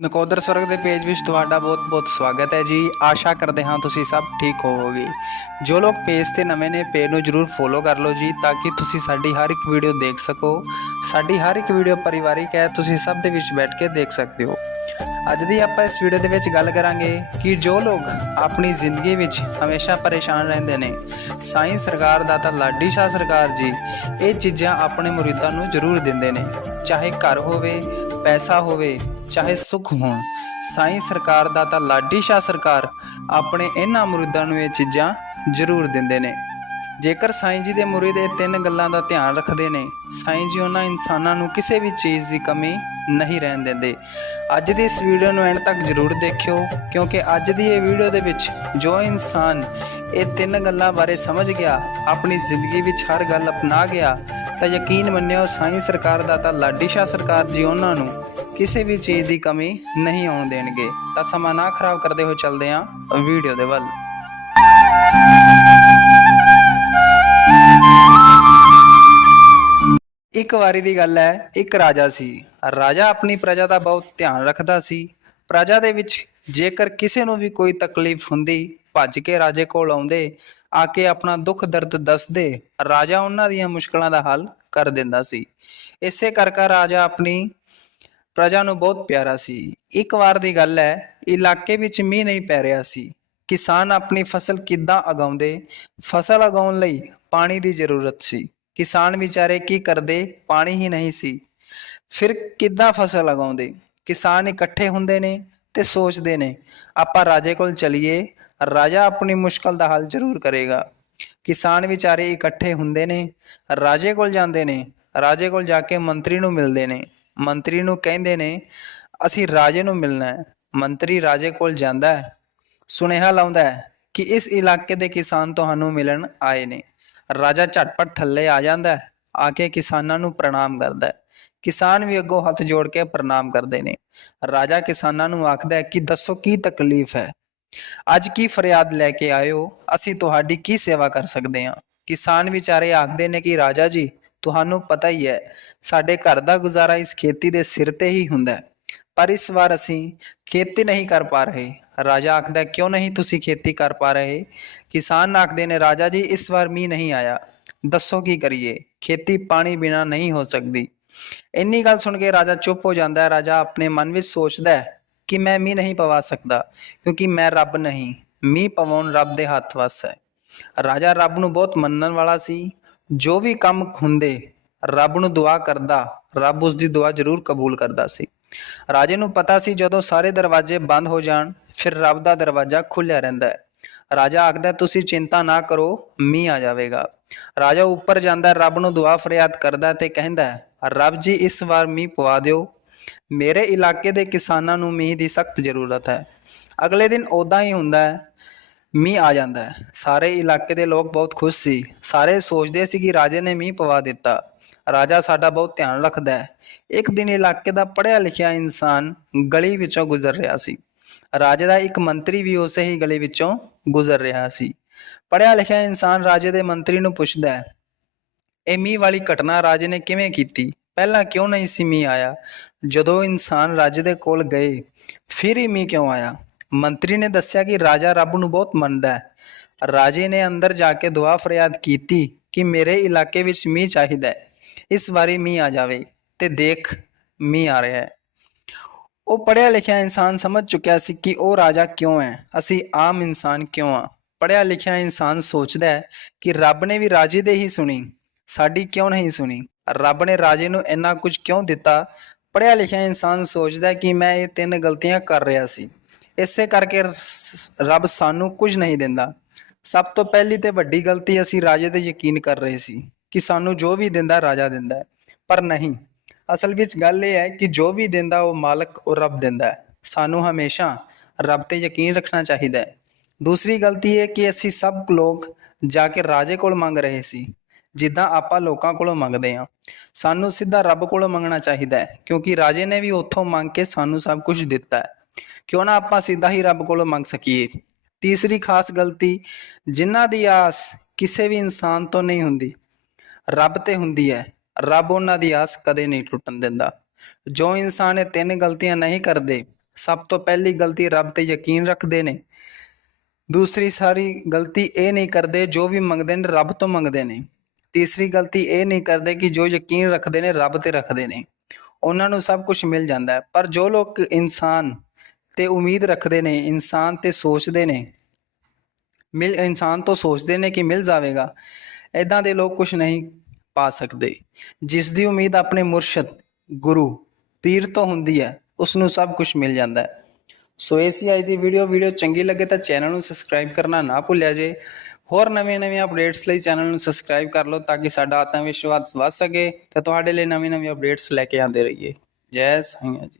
ਨਕੋਦਰ ਸਵਰਗ ਦੇ ਪੇਜ ਵਿੱਚ ਤੁਹਾਡਾ ਬਹੁਤ-ਬਹੁਤ ਸਵਾਗਤ ਹੈ ਜੀ। ਆਸ਼ਾ ਕਰਦੇ ਹਾਂ ਤੁਸੀਂ ਸਭ ਠੀਕ ਹੋਵੋਗੇ। ਜੋ ਲੋਕ ਪੇਜ ਤੇ ਨਵੇਂ ਨੇ, ਪੇਜ ਨੂੰ ਜਰੂਰ ਫੋਲੋ ਕਰ ਲਓ ਜੀ ਤਾਂ ਕਿ ਤੁਸੀਂ ਸਾਡੀ ਹਰ ਇੱਕ ਵੀਡੀਓ ਦੇਖ ਸਕੋ। ਸਾਡੀ ਹਰ ਇੱਕ ਵੀਡੀਓ ਪਰਿਵਾਰਿਕ ਹੈ, ਤੁਸੀਂ ਸਭ ਦੇ ਵਿੱਚ ਬੈਠ ਕੇ ਦੇਖ ਸਕਦੇ ਹੋ। ਅੱਜ ਦੀ ਆਪਾਂ ਇਸ ਵੀਡੀਓ ਦੇ ਵਿੱਚ ਗੱਲ ਕਰਾਂਗੇ ਕਿ ਜੋ ਲੋਕ ਆਪਣੀ ਜ਼ਿੰਦਗੀ ਵਿੱਚ ਹਮੇਸ਼ਾ ਪਰੇਸ਼ਾਨ ਰਹਿੰਦੇ ਨੇ, ਸਾਈਂ ਸਰਕਾਰ ਦਾਤਾ ਲਾਡੀ ਸ਼ਾਹ ਸਰਕਾਰ ਜੀ, ਇਹ ਚੀਜ਼ਾਂ ਆਪਣੇ ਮੁਰੀਦਾਂ ਨੂੰ ਜ਼ਰੂਰ ਦਿੰਦੇ ਨੇ। ਚਾਹੇ ਘਰ ਹੋਵੇ, ਪੈਸਾ ਹੋਵੇ ਚਾਹੇ ਸੁੱਖ ਹੋਣ, ਸਾਈਂ ਸਰਕਾਰ ਦਾ ਤਾਂ ਲਾਡੀ ਸ਼ਾਹ ਸਰਕਾਰ ਆਪਣੇ ਇਹਨਾਂ ਮੁਰੀਦਾਂ ਨੂੰ ਇਹ ਚੀਜ਼ਾਂ ਜ਼ਰੂਰ ਦਿੰਦੇ ਨੇ। ਜੇਕਰ ਸਾਈਂ ਜੀ ਦੇ ਮੁਰੀਦ ਇਹ ਤਿੰਨ ਗੱਲਾਂ ਦਾ ਧਿਆਨ ਰੱਖਦੇ ਨੇ, ਸਾਈਂ ਜੀ ਉਹਨਾਂ ਇਨਸਾਨਾਂ ਨੂੰ ਕਿਸੇ ਵੀ ਚੀਜ਼ ਦੀ ਕਮੀ ਨਹੀਂ ਰਹਿਣ ਦਿੰਦੇ। ਅੱਜ ਦੀ ਇਸ ਵੀਡੀਓ ਨੂੰ ਐਂਡ ਤੱਕ ਜ਼ਰੂਰ ਦੇਖਿਓ, ਕਿਉਂਕਿ ਅੱਜ ਦੀ ਇਹ ਵੀਡੀਓ ਦੇ ਵਿੱਚ ਜੋ ਇਨਸਾਨ ਇਹ ਤਿੰਨ ਗੱਲਾਂ ਬਾਰੇ ਸਮਝ ਗਿਆ, ਆਪਣੀ ਜ਼ਿੰਦਗੀ ਵਿੱਚ ਹਰ ਗੱਲ ਅਪਣਾ ਗਿਆ ਤਾਂ ਯਕੀਨ ਮੰਨਿਓ, ਸਾਈਂ ਸਰਕਾਰ ਦਾ ਤਾਂ ਲਾਡੀ ਸ਼ਾਹ ਸਰਕਾਰ ਜੀ ਉਹਨਾਂ ਨੂੰ ਕਿਸੇ ਵੀ ਚੀਜ਼ ਦੀ ਕਮੀ ਨਹੀਂ ਆਉਣ ਦੇਣਗੇ। ਤਾਂ ਸਮਾਂ ਨਾ ਖਰਾਬ ਕਰਦੇ ਹੋਏ ਚੱਲਦੇ ਹਾਂ ਵੀਡੀਓ ਦੇ ਵੱਲ। ਇੱਕ ਵਾਰੀ ਦੀ ਗੱਲ ਹੈ, ਇੱਕ ਰਾਜਾ ਸੀ। ਰਾਜਾ ਆਪਣੀ ਪ੍ਰਜਾ ਦਾ ਬਹੁਤ ਧਿਆਨ ਰੱਖਦਾ ਸੀ। ਪ੍ਰਜਾ ਦੇ ਵਿੱਚ ਜੇਕਰ ਕਿਸੇ ਨੂੰ ਵੀ ਕੋਈ ਤਕਲੀਫ ਹੁੰਦੀ ਭੱਜ ਕੇ ਰਾਜੇ ਕੋਲ ਆਉਂਦੇ, ਆ ਕੇ ਆਪਣਾ ਦੁੱਖ ਦਰਦ ਦੱਸਦੇ, ਰਾਜਾ ਉਹਨਾਂ ਦੀਆਂ ਮੁਸ਼ਕਲਾਂ ਦਾ ਹੱਲ ਕਰ ਦਿੰਦਾ ਸੀ। ਇਸੇ ਕਰਕੇ ਰਾਜਾ ਆਪਣੀ ਪ੍ਰਜਾ ਨੂੰ ਬਹੁਤ ਪਿਆਰਾ ਸੀ। ਇੱਕ ਵਾਰ ਦੀ ਗੱਲ ਹੈ, ਇਲਾਕੇ ਵਿੱਚ ਮੀਂਹ ਨਹੀਂ ਪੈ ਰਿਹਾ ਸੀ। ਕਿਸਾਨ ਆਪਣੀ ਫਸਲ ਕਿੱਦਾਂ ਉਗਾਉਂਦੇ, ਫਸਲ ਉਗਾਉਣ ਲਈ ਪਾਣੀ ਦੀ ਜ਼ਰੂਰਤ ਸੀ। ਕਿਸਾਨ ਵਿਚਾਰੇ ਕੀ ਕਰਦੇ, ਪਾਣੀ ਹੀ ਨਹੀਂ ਸੀ। ਫਿਰ ਕਿੱਦਾਂ ਫਸਲ ਉਗਾਉਂਦੇ? ਕਿਸਾਨ ਇਕੱਠੇ ਹੁੰਦੇ ਨੇ ਤੇ ਸੋਚਦੇ ਨੇ, ਆਪਾਂ ਰਾਜੇ ਕੋਲ ਚਲੀਏ ਰਾਜਾ ਆਪਣੀ ਮੁਸ਼ਕਲ ਦਾ ਹੱਲ ਜ਼ਰੂਰ ਕਰੇਗਾ। ਕਿਸਾਨ ਵਿਚਾਰੇ ਇਕੱਠੇ ਹੁੰਦੇ ਨੇ, ਰਾਜੇ ਕੋਲ ਜਾਂਦੇ ਨੇ, ਰਾਜੇ ਕੋਲ ਜਾ ਕੇ ਮੰਤਰੀ ਨੂੰ ਮਿਲਦੇ ਨੇ। ਮੰਤਰੀ ਨੂੰ ਕਹਿੰਦੇ ਨੇ, ਅਸੀਂ ਰਾਜੇ ਨੂੰ ਮਿਲਣਾ ਹੈ, ਮੰਤਰੀ ਰਾਜੇ ਕੋਲ ਜਾਂਦਾ ਹੈ। ਸੁਨੇਹਾ ਲਾਉਂਦਾ ਹੈ ਕਿ ਇਸ ਇਲਾਕੇ ਦੇ ਕਿਸਾਨ ਤੁਹਾਨੂੰ ਮਿਲਣ ਆਏ ਨੇ। ਰਾਜਾ ਝਟਪਟ ਥੱਲੇ ਆ ਜਾਂਦਾ ਹੈ, ਆ ਕੇ ਕਿਸਾਨਾਂ ਨੂੰ ਪ੍ਰਣਾਮ ਕਰਦਾ ਹੈ। ਕਿਸਾਨ ਵੀ ਅੱਗੋਂ ਹੱਥ ਜੋੜ ਕੇ ਪ੍ਰਣਾਮ ਕਰਦੇ ਨੇ। ਰਾਜਾ ਕਿਸਾਨਾਂ ਨੂੰ ਆਖਦਾ ਹੈ ਕਿ ਦੱਸੋ ਕੀ ਤਕਲੀਫ ਹੈ? ਅੱਜ ਕੀ ਫਰਿਆਦ ਲੈ ਕੇ ਆਇਓ? ਅਸੀਂ ਤੁਹਾਡੀ ਕੀ ਸੇਵਾ ਕਰ ਸਕਦੇ ਹਾਂ? ਕਿਸਾਨ ਵਿਚਾਰੇ ਆਖਦੇ ਨੇ ਕਿ, ਰਾਜਾ ਜੀ, ਤੁਹਾਨੂੰ ਪਤਾ ਹੀ ਹੈ, ਸਾਡੇ ਘਰ ਦਾ ਗੁਜ਼ਾਰਾ ਇਸ ਖੇਤੀ ਦੇ ਸਿਰ ਤੇ ਹੀ ਹੁੰਦਾ ਹੈ। ਪਰ ਇਸ ਵਾਰ ਅਸੀਂ ਖੇਤੀ ਨਹੀਂ ਕਰ ਪਾ ਰਹੇ। ਰਾਜਾ ਆਖਦਾ, ਕਿਉਂ ਨਹੀਂ ਤੁਸੀਂ ਖੇਤੀ ਕਰ ਪਾ ਰਹੇ? ਕਿਸਾਨ ਆਖਦੇ ਨੇ, ਰਾਜਾ ਜੀ, ਇਸ ਵਾਰ ਮੀਂਹ ਨਹੀਂ ਆਇਆ। ਦੱਸੋ ਕੀ ਕਰੀਏ? ਖੇਤੀ ਪਾਣੀ ਬਿਨਾ ਨਹੀਂ ਹੋ ਸਕਦੀ। ਇੰਨੀ ਗੱਲ ਸੁਣ ਕੇ ਰਾਜਾ ਚੁੱਪ ਹੋ ਜਾਂਦਾ ਹੈ। ਰਾਜਾ ਆਪਣੇ ਮਨ ਵਿੱਚ ਸੋਚਦਾ ਹੈ ਕਿ ਮੈਂ ਮੀਂਹ ਨਹੀਂ ਪਵਾ ਸਕਦਾ, ਕਿਉਂਕਿ ਮੈਂ ਰੱਬ ਨਹੀਂ। ਮੀਂਹ ਪਵਾਉਣ ਰੱਬ ਦੇ ਹੱਥ ਵੱਸ ਹੈ। ਰਾਜਾ ਰੱਬ ਨੂੰ ਬਹੁਤ ਮੰਨਣ ਵਾਲਾ ਸੀ। ਜੋ ਵੀ ਕੰਮ ਹੁੰਦੇ ਰੱਬ ਨੂੰ ਦੁਆ ਕਰਦਾ, ਰੱਬ ਉਸ ਦੀ ਦੁਆ ਜ਼ਰੂਰ ਕਬੂਲ ਕਰਦਾ ਸੀ। ਰਾਜੇ ਨੂੰ ਪਤਾ ਸੀ ਜਦੋਂ ਸਾਰੇ ਦਰਵਾਜ਼ੇ ਬੰਦ ਹੋ ਜਾਣ, ਫਿਰ ਰੱਬ ਦਾ ਦਰਵਾਜ਼ਾ ਖੁੱਲਿਆ ਰਹਿੰਦਾ ਹੈ। ਰਾਜਾ ਆਖਦਾ, ਤੁਸੀਂ ਚਿੰਤਾ ਨਾ ਕਰੋ, ਮੀਂਹ ਆ ਜਾਵੇਗਾ। ਰਾਜਾ ਉੱਪਰ ਜਾਂਦਾ, ਰੱਬ ਨੂੰ ਦੁਆ ਫਰਿਆਦ ਕਰਦਾ ਹੈ ਤੇ ਕਹਿੰਦਾ, ਰੱਬ ਜੀ, ਇਸ ਵਾਰ ਮੀਂਹ ਪਵਾ ਦਿਓ। ਮੇਰੇ ਇਲਾਕੇ ਦੇ ਕਿਸਾਨਾਂ ਨੂੰ ਮੀਂਹ ਦੀ ਸਖਤ ਜ਼ਰੂਰਤ ਹੈ। ਅਗਲੇ ਦਿਨ ਉਦਾਂ ਹੀ ਹੁੰਦਾ ਹੈ, ਮੀਂਹ ਆ ਜਾਂਦਾ ਹੈ। ਸਾਰੇ ਇਲਾਕੇ ਦੇ ਲੋਕ ਬਹੁਤ ਖੁਸ਼ ਸੀ। ਸਾਰੇ ਸੋਚਦੇ ਸੀ ਕਿ ਰਾਜੇ ਨੇ ਮੀਂਹ ਪਵਾ ਦਿੱਤਾ। ਰਾਜਾ ਸਾਡਾ ਬਹੁਤ ਧਿਆਨ ਰੱਖਦਾ ਹੈ। ਇੱਕ ਦਿਨ ਇਲਾਕੇ ਦਾ ਪੜ੍ਹਿਆ ਲਿਖਿਆ ਇਨਸਾਨ ਗਲੀ ਵਿੱਚੋਂ ਗੁਜ਼ਰ ਰਿਹਾ ਸੀ। ਰਾਜੇ ਦਾ ਇੱਕ ਮੰਤਰੀ ਵੀ ਉਸੇ ਹੀ ਗਲੀ ਵਿੱਚੋਂ ਗੁਜ਼ਰ ਰਿਹਾ ਸੀ। ਪੜ੍ਹਿਆ ਲਿਖਿਆ ਇਨਸਾਨ ਰਾਜੇ ਦੇ ਮੰਤਰੀ ਨੂੰ ਪੁੱਛਦਾ ਹੈ, ਇਹ ਮੀਂਹ ਵਾਲੀ ਘਟਨਾ ਰਾਜੇ ਨੇ ਕਿਵੇਂ ਕੀਤੀ? ਪਹਿਲਾਂ ਕਿਉਂ ਨਹੀਂ ਸੀ ਮੀਂਹ ਆਇਆ? ਜਦੋਂ ਇਨਸਾਨ ਰਾਜੇ ਦੇ ਕੋਲ ਗਏ, ਫਿਰ ਹੀ ਮੀਂਹ ਕਿਉਂ ਆਇਆ? ਮੰਤਰੀ ਨੇ ਦੱਸਿਆ ਕਿ ਰਾਜਾ ਰੱਬ ਨੂੰ ਬਹੁਤ ਮੰਨਦਾ ਹੈ। ਰਾਜੇ ਨੇ ਅੰਦਰ ਜਾ ਕੇ ਦੁਆ ਫਰਿਆਦ ਕੀਤੀ ਕਿ ਮੇਰੇ ਇਲਾਕੇ ਵਿੱਚ ਮੀਂਹ ਚਾਹੀਦਾ ਹੈ। ਇਸ ਵਾਰੀ ਮੀਂਹ ਆ ਜਾਵੇ ਤੇ ਦੇਖ, ਮੀਂਹ ਆ ਰਿਹਾ ਹੈ। ਉਹ ਪੜ੍ਹਿਆ ਲਿਖਿਆ ਇਨਸਾਨ ਸਮਝ ਚੁੱਕਿਆ ਸੀ ਕਿ ਉਹ ਰਾਜਾ ਕਿਉਂ ਹੈ? ਅਸੀਂ ਆਮ ਇਨਸਾਨ ਕਿਉਂ ਆ ਪੜ੍ਹਿਆ ਲਿਖਿਆ ਇਨਸਾਨ ਸੋਚਦਾ ਹੈ ਕਿ ਰੱਬ ਨੇ ਵੀ ਰਾਜੇ ਦੇ ਹੀ ਸੁਣੀ, ਸਾਡੀ ਕਿਉਂ ਨਹੀਂ ਸੁਣੀ? ਰੱਬ ਨੇ ਰਾਜੇ ਨੂੰ ਇੰਨਾ ਕੁਝ ਕਿਉਂ ਦਿੱਤਾ? ਪੜ੍ਹਿਆ ਲਿਖਿਆ ਇਨਸਾਨ ਸੋਚਦਾ ਕਿ ਮੈਂ ਇਹ ਤਿੰਨ ਗਲਤੀਆਂ ਕਰ ਰਿਹਾ ਸੀ। ਇਸੇ ਕਰਕੇ ਰੱਬ ਸਾਨੂੰ ਕੁਝ ਨਹੀਂ ਦਿੰਦਾ। ਸਭ ਤੋਂ ਪਹਿਲੀ ਤੇ ਵੱਡੀ ਗਲਤੀ ਅਸੀਂ ਰਾਜੇ ਤੇ ਯਕੀਨ ਕਰ ਰਹੇ ਸੀ ਕਿ ਸਾਨੂੰ ਜੋ ਵੀ ਦਿੰਦਾ ਰਾਜਾ ਦਿੰਦਾ ਪਰ ਨਹੀਂ। ਅਸਲ ਵਿੱਚ ਗੱਲ ਇਹ ਹੈ ਕਿ ਜੋ ਵੀ ਦਿੰਦਾ ਉਹ ਮਾਲਕ ਉਹ ਰੱਬ ਦਿੰਦਾ ਹੈ। ਸਾਨੂੰ ਹਮੇਸ਼ਾ ਰੱਬ ਤੇ ਯਕੀਨ ਰੱਖਣਾ ਚਾਹੀਦਾ ਹੈ। ਦੂਸਰੀ ਗਲਤੀ ਇਹ ਕਿ ਅਸੀਂ ਸਭ ਲੋਕ ਜਾ ਕੇ ਰਾਜੇ ਕੋਲ ਮੰਗ ਰਹੇ ਸੀ। ਜਿੱਦਾਂ ਆਪਾਂ ਲੋਕਾਂ ਕੋਲੋਂ ਮੰਗਦੇ ਹਾਂ। ਸਾਨੂੰ ਸਿੱਧਾ ਰੱਬ ਕੋਲੋਂ ਮੰਗਣਾ ਚਾਹੀਦਾ ਹੈ, ਕਿਉਂਕਿ ਰਾਜੇ ਨੇ ਵੀ ਉੱਥੋਂ ਮੰਗ ਕੇ ਸਾਨੂੰ ਸਭ ਕੁਝ ਦਿੱਤਾ ਹੈ। ਕਿਉਂ ਨਾ ਆਪਾਂ ਸਿੱਧਾ ਹੀ ਰੱਬ ਕੋਲੋਂ ਮੰਗ ਸਕੀਏ? ਤੀਸਰੀ ਖਾਸ ਗਲਤੀ, ਜਿਨ੍ਹਾਂ ਦੀ ਆਸ ਕਿਸੇ ਵੀ ਇਨਸਾਨ ਤੋਂ ਨਹੀਂ ਹੁੰਦੀ, ਰੱਬ ਤੇ ਹੁੰਦੀ ਹੈ। ਰੱਬ ਉਹਨਾਂ ਦੀ ਆਸ ਕਦੇ ਨਹੀਂ ਟੁੱਟਣ ਦਿੰਦਾ। ਜੋ ਇਨਸਾਨ ਇਹ ਤਿੰਨ ਗਲਤੀਆਂ ਨਹੀਂ ਕਰਦੇ, ਸਭ ਤੋਂ ਪਹਿਲੀ ਗਲਤੀ ਰੱਬ ਤੇ ਯਕੀਨ ਰੱਖਦੇ ਨੇ। ਦੂਸਰੀ ਸਾਰੀ ਗਲਤੀ ਇਹ ਨਹੀਂ ਕਰਦੇ, ਜੋ ਵੀ ਮੰਗਦੇ ਨੇ, ਰੱਬ ਤੋਂ ਮੰਗਦੇ ਨੇ। ਤੀਸਰੀ ਗਲਤੀ ਇਹ ਨਹੀਂ ਕਰਦੇ ਕਿ ਜੋ ਯਕੀਨ ਰੱਖਦੇ ਨੇ, ਰੱਬ ਤੇ ਰੱਖਦੇ ਨੇ। ਉਹਨਾਂ ਨੂੰ ਸਭ ਕੁਝ ਮਿਲ ਜਾਂਦਾ ਹੈ। ਪਰ ਜੋ ਲੋਕ ਇਨਸਾਨ ਤੇ ਉਮੀਦ ਰੱਖਦੇ ਨੇ, ਇਨਸਾਨ ਤੇ ਸੋਚਦੇ ਨੇ, ਮਿਲ, ਇਨਸਾਨ ਤੋਂ ਸੋਚਦੇ ਨੇ ਕਿ ਮਿਲ ਜਾਵੇਗਾ ਐਦਾਂ ਦੇ ਲੋਕ ਕੁਝ ਨਹੀਂ ਪਾ ਸਕਦੇ। ਜਿਸ ਦੀ ਉਮੀਦ ਆਪਣੇ ਮੁਰਸ਼ਦ, ਗੁਰੂ, ਪੀਰ ਤੋਂ ਹੁੰਦੀ ਹੈ, ਉਸ ਨੂੰ ਸਭ ਕੁਝ ਮਿਲ ਜਾਂਦਾ ਹੈ। ਸੋ ਇਹ ਸੀ ਅੱਜ ਦੀ ਵੀਡੀਓ। ਵੀਡੀਓ ਚੰਗੀ ਲੱਗੇ ਤਾਂ ਚੈਨਲ ਨੂੰ ਸਬਸਕ੍ਰਾਈਬ ਕਰਨਾ ਨਾ ਭੁੱਲਿਆ ਜੇ। ਹੋਰ ਨਵੇਂ ਨਵੇਂ ਅਪਡੇਟਸ ਲਈ ਚੈਨਲ ਨੂੰ ਸਬਸਕ੍ਰਾਈਬ ਕਰ ਲਓ ਤਾਂ ਕਿ ਸਾਡਾ ਆਤਮ ਵਿਸ਼ਵਾਸ ਵੱਧ ਸਕੇ ਤੇ ਤੁਹਾਡੇ ਲਈ ਨਵੀਂ ਨਵੀਂ ਅਪਡੇਟਸ ਲੈ ਕੇ ਆਉਂਦੇ ਰਹੀਏ। ਜੈ ਸਾਈਆਂ ਜੀ।